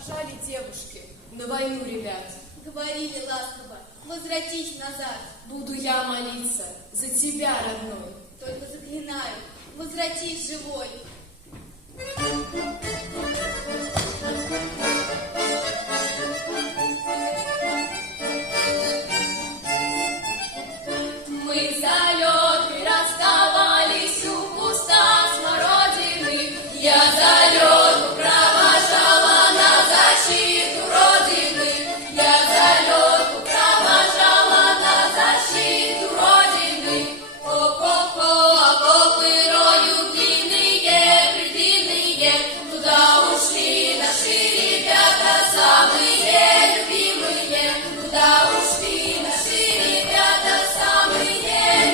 провожали девушки на войну ребят. Говорили ласково, возвратись назад. Буду я молиться за тебя, родной. Только заклинаю, возвратись живой. Мы за лёд расставались у куста смородины. Я за лёд провожала на защиту Родины. Я за лёд провожала на защиту Родины. О-ко-ко, окопы роют длинные, предлинные. Туда ушли наши ребята, самые любимые. Туда ушли наши ребята, самые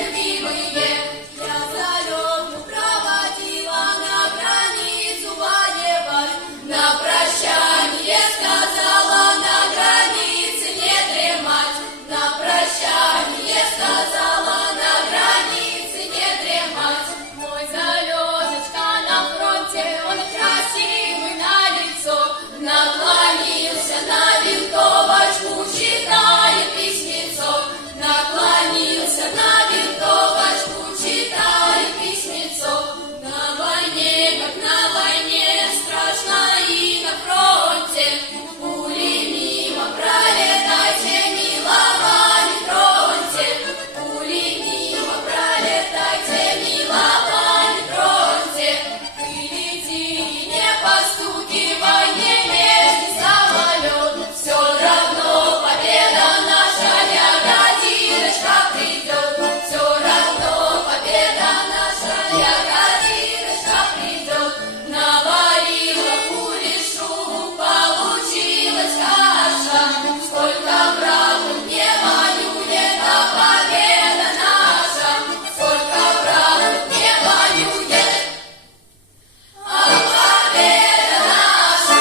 любимые. Я залетку проводила на границу воевать. На прощание сказала на границе не дремать. На прощание сказала на границе не дремать. Мой залеточка на фронте, он красивый на лицо. Наклонился на винтовочку, читает письмецо. Наклонился на винтовочку, читает письмецо. На войне, как на войне, страшно и на фронте. Пули мимо пролетайте, миловали троньте. Пули мимо пролетайте, миловали троньте. Ты лети и не постукивай, не лезь самолет. Все равно победа наша, ягодиночка придет. Все равно победа наша, ягодиночка придет. Наварила кулешу, получилась каша. Сколько врагов не воюет, а победа наша. Сколько врагов не воюет, а победа наша.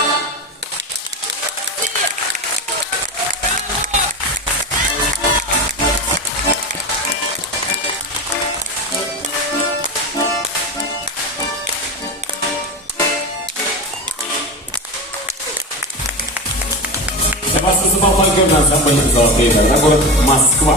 Для вас выступал фольклорный ансамбль «Золотые города», город Москва.